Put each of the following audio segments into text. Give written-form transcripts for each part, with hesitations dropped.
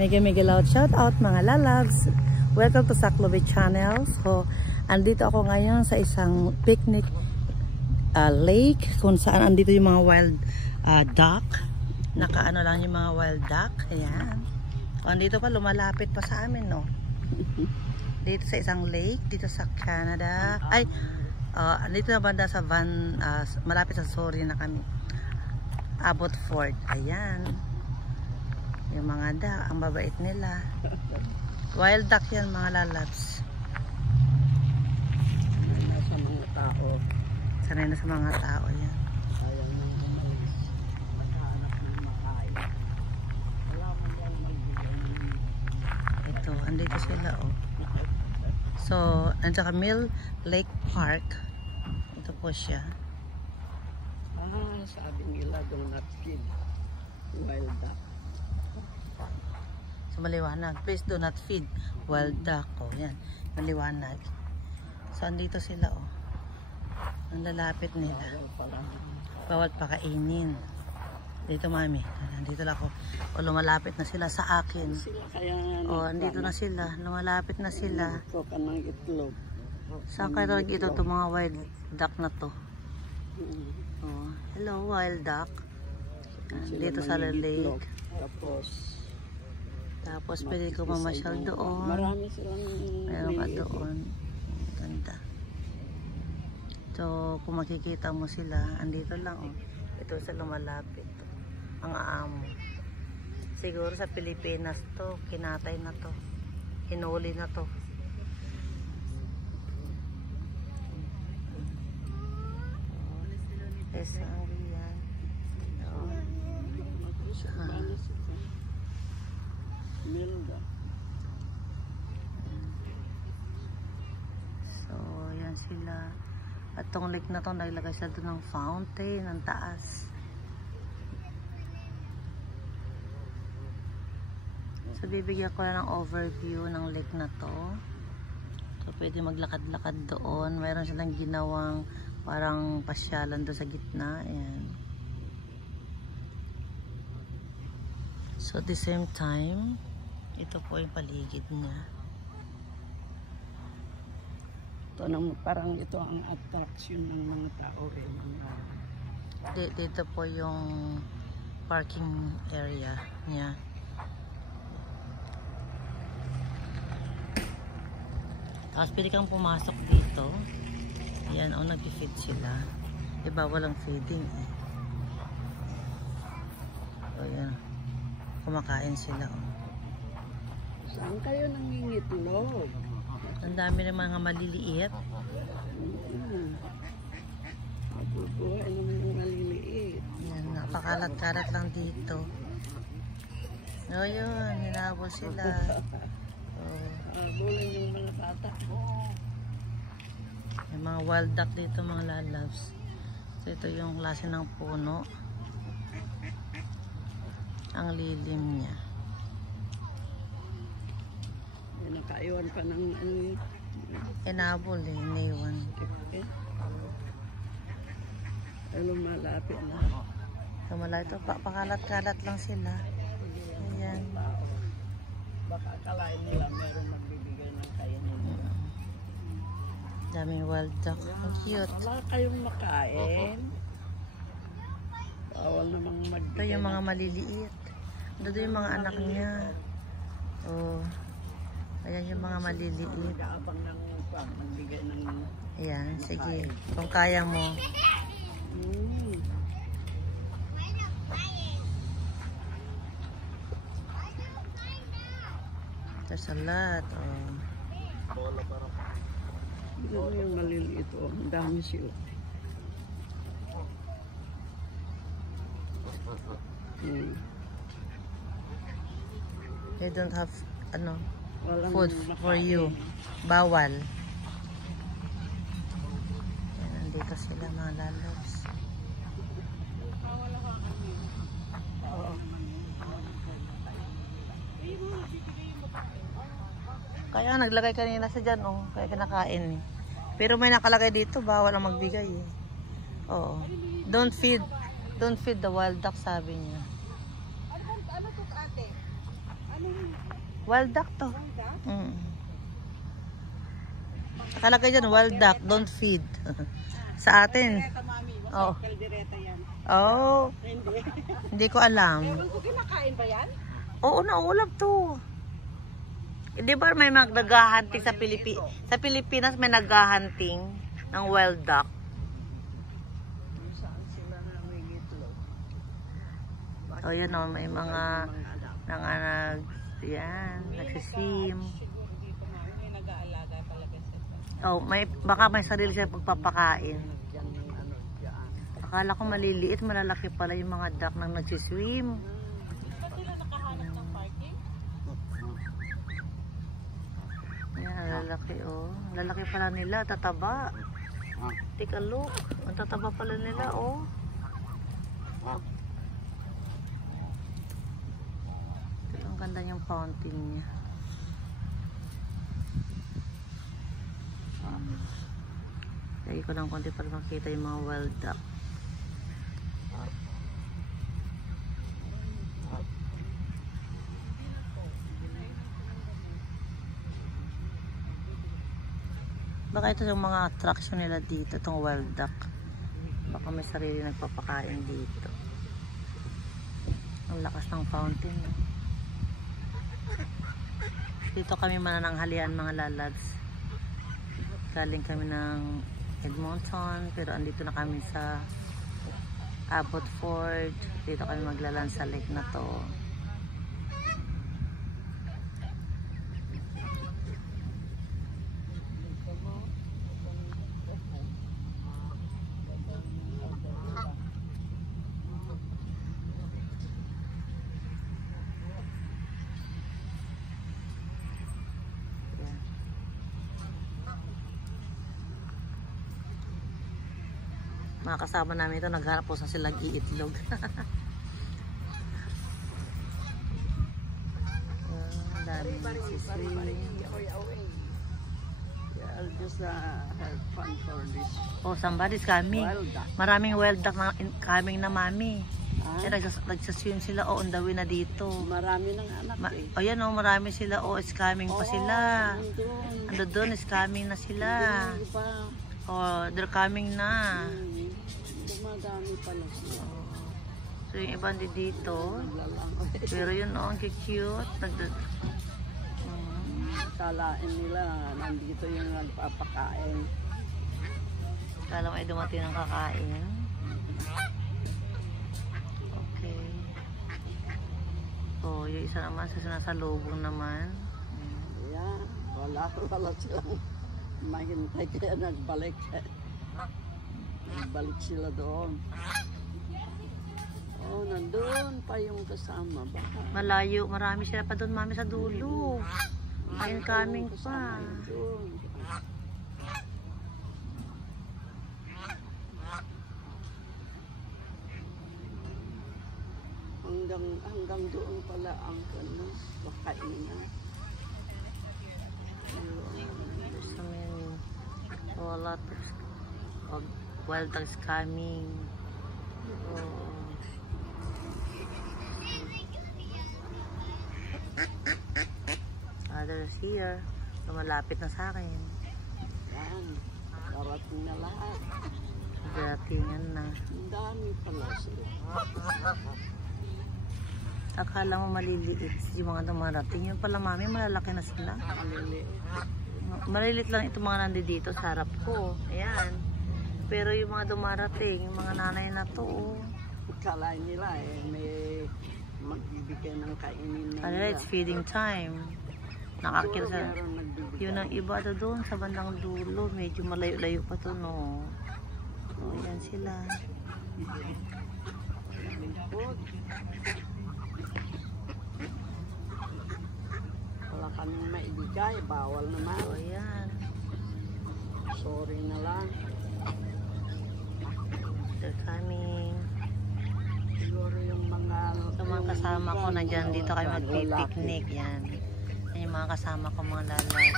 Mega loud shout out mga lalabs. Welcome to Saklobe Channel. So, andito ako ngayon sa isang picnic lake kung saan andito yung mga wild duck. Nakaano lang yung mga wild duck. Ayan. Andito pa, lumalapit pa sa amin, no? Dito sa isang lake, dito sa Canada. Ay, andito na banda sa malapit sa Sorry na kami. Abbotsford. Ayan. Yung mga duck, ang babait nila. Wild duck yan mga lalabs. Sanay na sa mga tao. Sanay na sa mga tao yan. Ayaw nang umalis. Magkahanap ng makain. Wala man lang magbigay ng... Ito, andito sila oh. So, andyan sa Mill Lake Park. Ito po siya. Sabi nila do not feed wild duck. So, maliwanag. Please do not feed wild duck. Oh, yan. Maliwanag. So, andito sila oh. Ang lalapit nila. Bawal pakainin. Dito mami. Nandito lang ako. O, lumalapit na sila sa akin. O, andito na sila. Lumalapit na sila. Ito ka ng itlog. Saan kayo ito itong mga wild duck na to? Oh, hello wild duck. Dito sa lake. Tapos pwede ko mamasyal doon. Marami silang meron ka doon. Ganda. So, kung makikita mo sila, andito lang oh. Ito sa lumalapit. Ang aamo. Siguro sa Pilipinas to, kinatay na to. Hinuli na to. Isang yan. So, yan sila. At tong lake na to, naglagay sila doon ng fountain, ang taas. So, bibigyan ko na ng overview ng lake na to. So, pwede maglakad-lakad doon. Mayroon silang ginawang parang pasyalan doon sa gitna. Ayan. So, at the same time, ito po yung paligid niya. Ito nang parang ito ang attraction ng mga tao rin. Dito po yung parking area niya. Tapos pwede kang pumasok dito. Ayan, o nag-feed sila. Diba walang feeding eh. So, ayan. Kumakain sila. Oh. Saan kayo nangingitlog? Ang dami ng mga maliliit. Mabubuhay ng mga maliliit. Ayan, napakalat-kalat lang dito. O yun, hinabol sila. Bulan yung mga bata. May mga wild duck dito mga lalabs. So ito yung klase ng puno. Ang lilim niya. May nakaiwan pa ng Inabol eh, iniwan. Ay lumalapit na. Kamala ito, pakalat-kalat lang sila. Ayan. Baka akalain nila meron magbibigay ng kainin. Daming wild duck. Ang cute. Wala kayong makain. Bawal namang magbigay. Ito yung mga maliliit. Ito yung mga anak niya. Oh. Ayan yung mga maliliit. Nag-aabang ng magbigay ng... Ayan, sige. Kung kaya mo. There's a lot. Oh. Ito yung maliliit. Oh. Ang dami siya. They don't have ano Walang food for you. Bawal. Ayan, nandito sila mga lalabs. Kaya naglagay kanina sa dyan, oh. Kaya kinakain eh. Pero may nakalagay dito, bawal ang magbigay eh. Oo. Don't feed the wild duck, sabi niya. Ano to ate? Anong Wild duck to. Nakalagay dyan, wild duck, don't feed. Sa atin. Kaldereta, mami. Oh. Kaldereta yan. Oh. Hindi. Hindi ko alam. Ewan ko, kinakain ba yan? Oo, naulap to. Di ba may naghahunting sa Pilipinas? Sa Pilipinas may naghahunting ng wild duck. Saan sila nangingitlog? O yan o, may mga yan, nagsisim. Siguro dito, mami. May nag-aalaga talaga sila. Oh, baka may sarili siya pagpapakain. Diyan yung ano, diyan. Akala ko maliliit, malalaki pala yung mga duck na nagsiswim. Ba't sila nakahanap ng parking? Yan, lalaki oh. Lalaki pala nila, tataba. Take a look. Ang tataba pala nila oh. Ito, ang ganda niyang fountain niya. Lagi ko ng konti para makita yung mga wild duck. Baka ito yung mga attraction nila dito, itong wild duck. Baka may sarili nagpapakain dito. Ang lakas ng fountain. Dito kami manananghalian mga lalads. Galing kami ng Edmonton, pero andito na kami sa Abbotsford. Dito kami maglalan sa lake na to. Mga kasama namin ito, naghanap po sa silang iitlog. Dami nagsiswim. I'll just have fun for this. Oh, somebody's coming. Wild duck. Maraming wild duck na coming na mami. Ah? Nagsaswim sila o on the way na dito. Marami ng anak eh. O yan o, marami sila o, is coming pa sila. Nandun. Ando doon, is coming na sila. Hindi pa. Oh, they're coming na. Dumadami pala sila. So yung iba hindi dito. Naglalang. Pero yun o, ang cute. Kalain nila, nandito yung nagpapakain. Kala mo ay dumating ng kakain. Okay. Oh, yung isa naman sa sinasalubong naman. Yeah, wala silang mahintay kaya nagbalik. Nagbalik sila doon. Oh, nandun pa yung kasama. Baka Malayo, marami sila pa doon, mami, sa dulo. Incoming pa. doon. Hanggang doon pala ang makainan. There's so many. Oh, a lot of wild ducks coming. Oh. Others here. Lumalapit na sa akin. Yan, darating na lahat. Datingan na. Ang dami pala sila. Akala mo maliliit yung mga dumarating. Yung pala mami, malalaki na sila. Maliliit. Maliliit lang itong mga nandito sa harap ko. Ayan. Pero yung mga dumarating, yung mga nanay na to, oh. Kalain nila eh, may magbibigay ng kainin na Alala, it's feeding time. Nakakita sa... Meron nagbibigay. Yun ang iba to doon sa bandang dulo. Medyo malayo-layo pa to, no? O, yan sila. Wala kaming maibigay, bawal naman. O, yan. Sorry na lang. They're coming. Siguro yung mga... So, mga kasama ko, nandyan dito kayo magpipiknik. Yan. Yan yung mga kasama ko, mga lalay.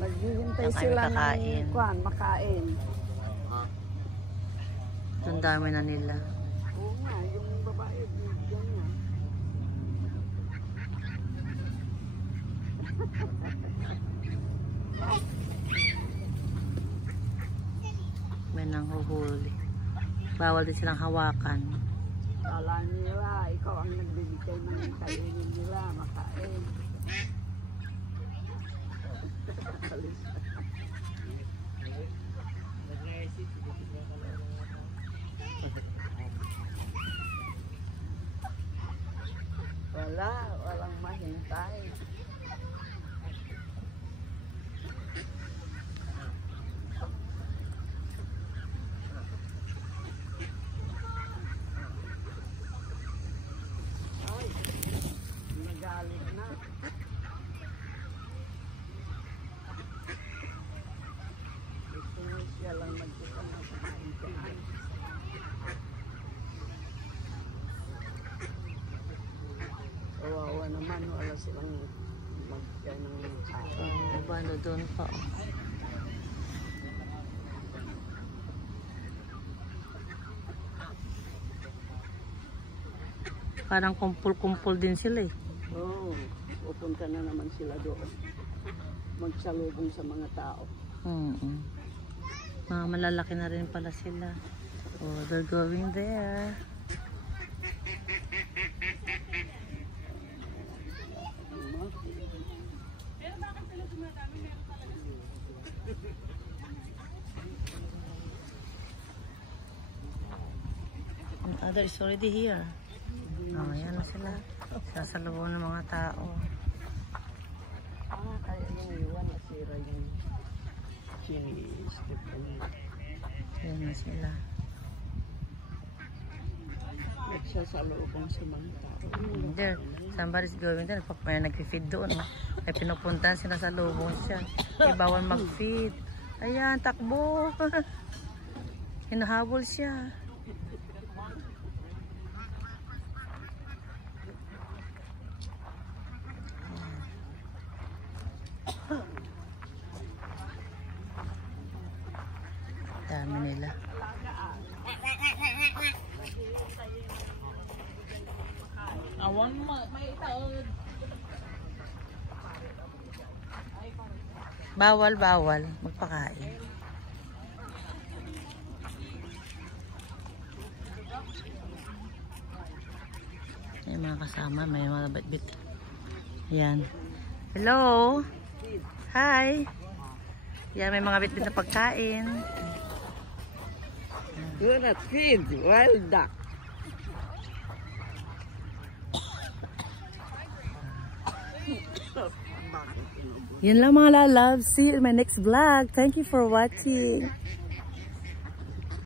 Naghihintay Saan kayo sila kakain? ng makain. Ang dami na nila. Oo nga, yung babae, ganyan. May nanghuhuli. Bawal din silang hawakan. Kala nila, ikaw ang nagbibigay ng kainin nila, makain. Walang mahintay. Ay, nagalit na. Gusto mo siya lang magkita na kumain. Kawawa naman, wala silang magkaya ng kain. Balo doon pa. Oh. Parang kumpul-kumpul din sila eh. Oo, pupunta na naman sila doon. Magsalubong sa mga tao. Mga malalaki na rin pala sila. Oh, they're going there. And other is already here. Oh, yan na sila. Sasalubong ng mga tao. Kaya yung iwan, nasira yung Stephanie. Yan na sila. Nagsasalubong sa mga tao. There, somebody's going there. May nag-feed doon. Ay pinupuntahan, sinasalubong siya. Ay bawal mag-feed. Ayan, takbo. Hinahabol siya. Dami nila. Awan mo, may itaod. Bawal magpakain. May mga kasama, may mga bit-bit. Ayan. Hello. Hi. Yan, may mga bit-bit na pagkain. Do not feed wild duck. Yun lang mga lalabs. See you in my next vlog. Thank you for watching.